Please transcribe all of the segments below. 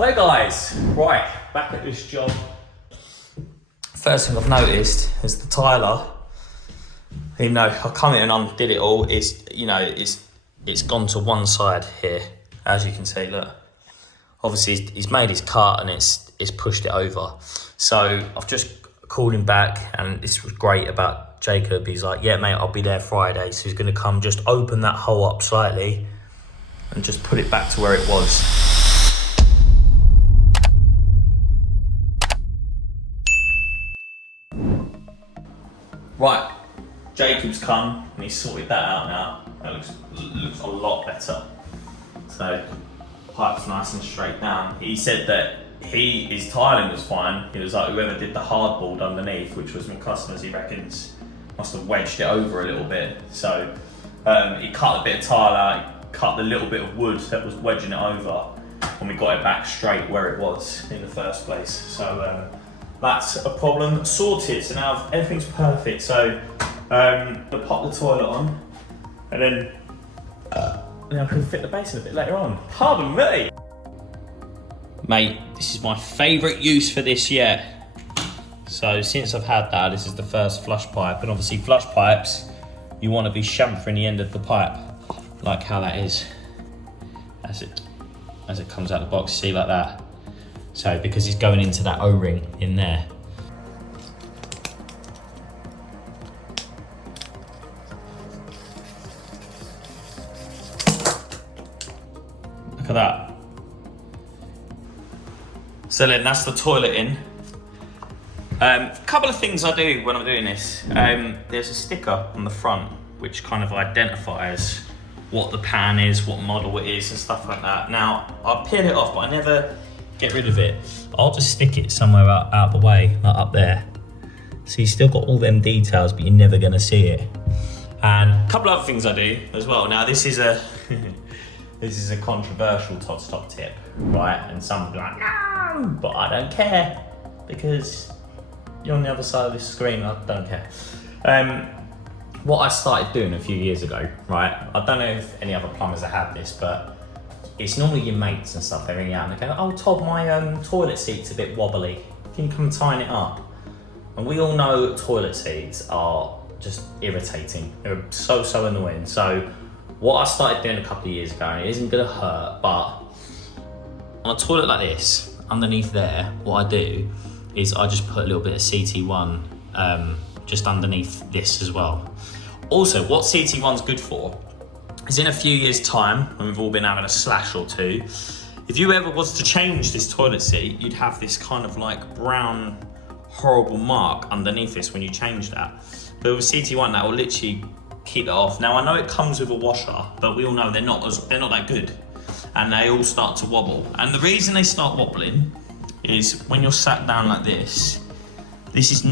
Hey guys, right, back at this job. First thing I've noticed is the tiler, even though I come in and undid it all, it's gone to one side here, as you can see, look. Obviously he's made his cut and it's pushed it over. So I've just called him back, and this was great about Jacob. He's like, yeah mate, I'll be there Friday. So he's gonna come just open that hole up slightly and just put it back to where it was. Right, Jacob's come and he's sorted that out now. That looks a lot better. So, pipe's nice and straight down. He said that his tiling was fine. He was like, whoever did the hardboard underneath, which was my customers, he reckons, must have wedged it over a little bit. So, he cut a bit of tile out, he cut the little bit of wood that was wedging it over, and we got it back straight where it was in the first place. So, that's a problem sorted. So now everything's perfect. So I'll pop the toilet on, and then I can fit the basin a bit later on. Pardon me. Mate, this is my favourite use for this yet. So since I've had that, this is the first flush pipe, and obviously flush pipes, you want to be chamfering the end of the pipe, like how that is, as it comes out the box. See, like that. So, because it's going into that O-ring in there. Look at that. So then that's the toilet in. A couple of things I do when I'm doing this. There's a sticker on the front which kind of identifies what the pan is, what model it is and stuff like that. Now, I peel it off, but I never get rid of it. I'll just stick it somewhere out the way, like up there. So you've still got all them details, but you're never gonna see it. And a couple other things I do as well. Now this is a this is a controversial top tip, right? And some will be like, no, but I don't care because you're on the other side of this screen. I don't care. What I started doing a few years ago, right? I don't know if any other plumbers have had this, but it's normally your mates and stuff. They ring you out and they go, oh Todd, my toilet seat's a bit wobbly. Can you come and tighten it up? And we all know toilet seats are just irritating. They're so annoying. So what I started doing a couple of years ago, and it isn't gonna hurt, but on a toilet like this, underneath there, what I do is I just put a little bit of CT1 just underneath this as well. Also, what CT1's good for is in a few years' time, when we've all been having a slash or two, if you ever was to change this toilet seat, you'd have this kind of like brown, horrible mark underneath this when you change that. But with CT1, that will literally keep it off. Now I know it comes with a washer, but we all know they're not that good, and they all start to wobble. And the reason they start wobbling is when you're sat down like this. This is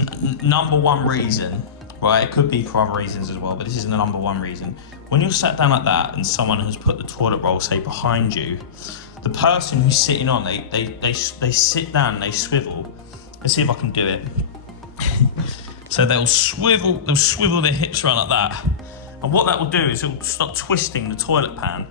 number one reason, right? It could be for other reasons as well, but this is the number one reason. When you're sat down like that and someone has put the toilet roll, say, behind you, the person who's sitting on, they sit down, they swivel. Let's see if I can do it. So they'll swivel their hips around like that. And what that will do is it'll start twisting the toilet pan.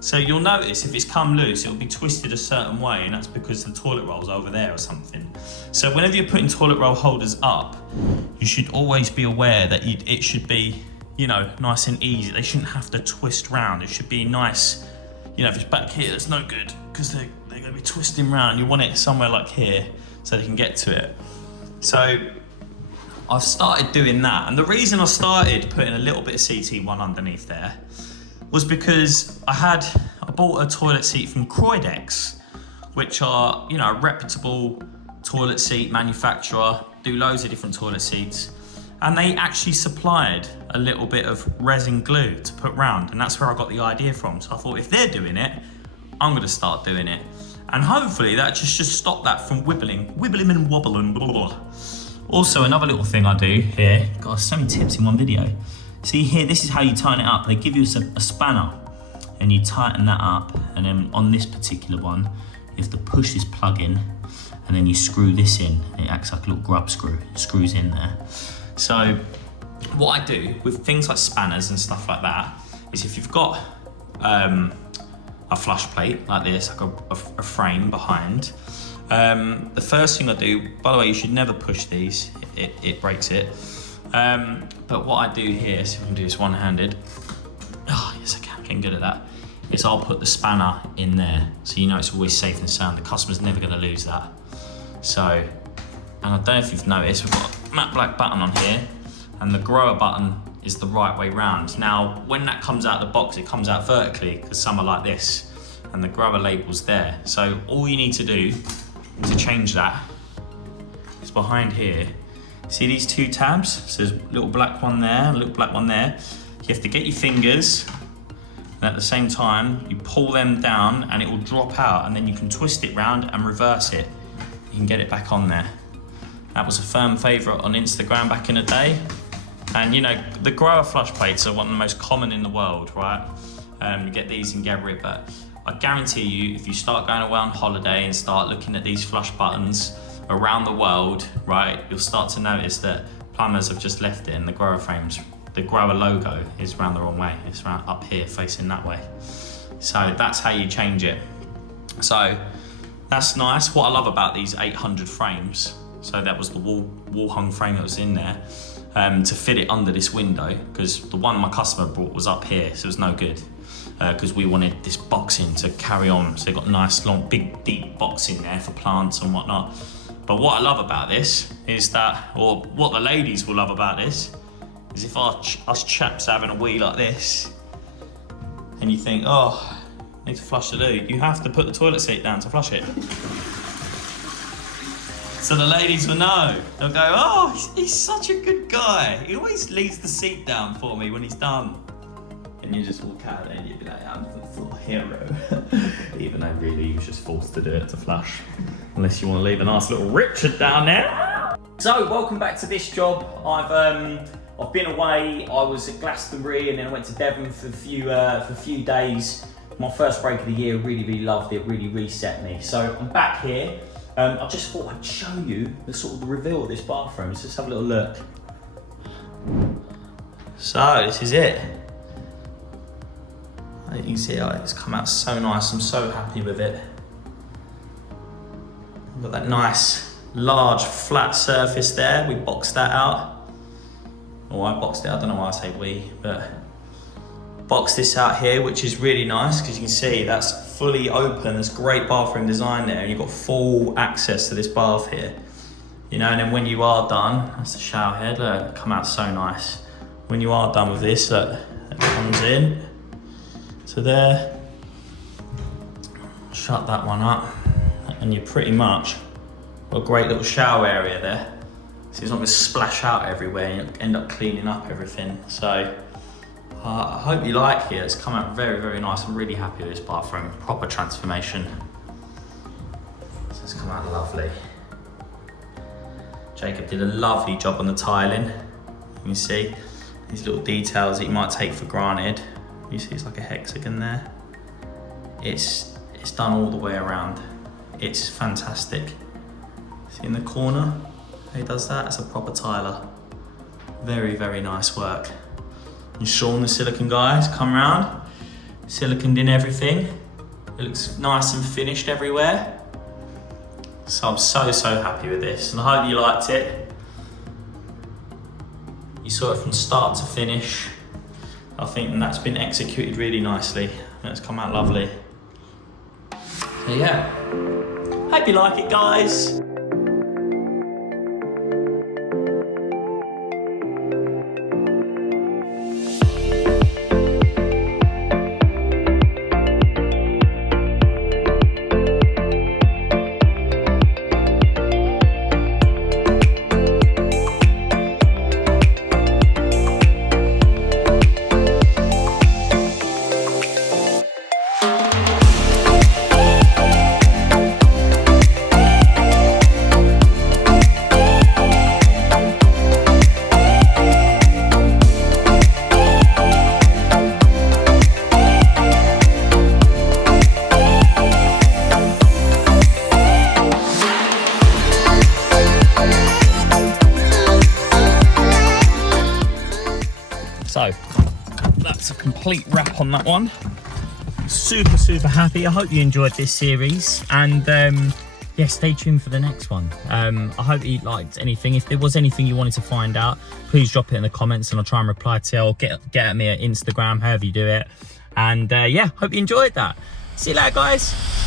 So you'll notice if it's come loose, it'll be twisted a certain way, and that's because the toilet roll's over there or something. So whenever you're putting toilet roll holders up, you should always be aware that it should be, you know, nice and easy. They shouldn't have to twist round. It should be nice. You know, if it's back here, that's no good because they're going to be twisting round. You want it somewhere like here so they can get to it. So I've started doing that. And the reason I started putting a little bit of CT1 underneath there was because I bought a toilet seat from Croydex, which are, you know, a reputable toilet seat manufacturer, do loads of different toilet seats. And they actually supplied a little bit of resin glue to put round, and that's where I got the idea from. So I thought, if they're doing it, I'm gonna start doing it. And hopefully that just stop that from wibbling and wobbling. Blah, blah, blah. Also, another little thing I do here, got so many tips in one video. See here, this is how you tighten it up. They give you a spanner and you tighten that up, and then on this particular one, you have to push this plug in and then you screw this in. It acts like a little grub screw, it screws in there. So what I do with things like spanners and stuff like that is if you've got a flush plate like this, like a frame behind. The first thing I do, by the way, you should never push these, it breaks it. But what I do here, see if I can do this one-handed. Oh, yes I can, getting good at that. Is I'll put the spanner in there, so you know it's always safe and sound. The customer's never gonna lose that. So, and I don't know if you've noticed, we've got a matte black button on here, and the grower button is the right way round. Now, when that comes out of the box, it comes out vertically, because some are like this, and the grower label's there. So all you need to do to change that is behind here. See these two tabs? So there's a little black one there, a little black one there. You have to get your fingers, and at the same time, you pull them down and it will drop out, and then you can twist it round and reverse it. You can get it back on there. That was a firm favourite on Instagram back in the day. And you know, the grower flush plates are one of the most common in the world, right? You get these in Geberit, but I guarantee you, if you start going away on holiday and start looking at these flush buttons around the world, right, you'll start to notice that plumbers have just left it in the grower frames. The grower logo is round the wrong way. It's round up here, facing that way. So that's how you change it. So that's nice. What I love about these 800 frames, so that was the wall hung frame that was in there, to fit it under this window, because the one my customer brought was up here, so it was no good. Because we wanted this boxing to carry on. So they've got nice, long, big, deep boxing there for plants and whatnot. But what I love about this is that, or what the ladies will love about this, is if us chaps are having a wee like this, and you think, oh, I need to flush the loo, you have to put the toilet seat down to flush it. So the ladies will know. They'll go, oh, he's such a good guy. He always leaves the seat down for me when he's done. And you just walk out there and you'd be like, I'm the full hero. Even though really you was just forced to do it to flush. Unless you want to leave a nice little Richard down there. So, welcome back to this job. I've been away. I was at Glastonbury and then I went to Devon for a few days. My first break of the year, really loved it, really reset me. So I'm back here. I just thought I'd show you the sort of the reveal of this bathroom. Let's just have a little look. So this is it. You can see how it's come out so nice. I'm so happy with it. We've got that nice, large, flat surface there. We boxed that out. Or I boxed it, I don't know why I say we, but boxed this out here, which is really nice because you can see that's fully open. There's great bathroom design there, and you've got full access to this bath here. You know, and then when you are done, that's the shower head, look, come out so nice. When you are done with this, look, it comes in. So there, shut that one up, and you pretty much got a great little shower area there. So it's not going to splash out everywhere and you'll end up cleaning up everything. So I hope you like it. It's come out very nice. I'm really happy with this bathroom. Proper transformation. So it's come out lovely. Jacob did a lovely job on the tiling. You can see these little details that you might take for granted. You see it's like a hexagon there. It's done all the way around. It's fantastic. See in the corner, he does that, it's a proper tiler. Very nice work. And Sean, the silicone guy, has come round, siliconed in everything. It looks nice and finished everywhere. So I'm so happy with this, and I hope you liked it. You saw it from start to finish. I think that's been executed really nicely, and it's come out lovely. So yeah, hope you like it, guys. So that's a complete wrap on that one. super happy. I hope you enjoyed this series, and yeah, stay tuned for the next one. I hope you liked anything. If there was anything you wanted to find out, please drop it in the comments and I'll try and reply to you, or get at me at Instagram, however you do it. And yeah, hope you enjoyed that. See you later, guys.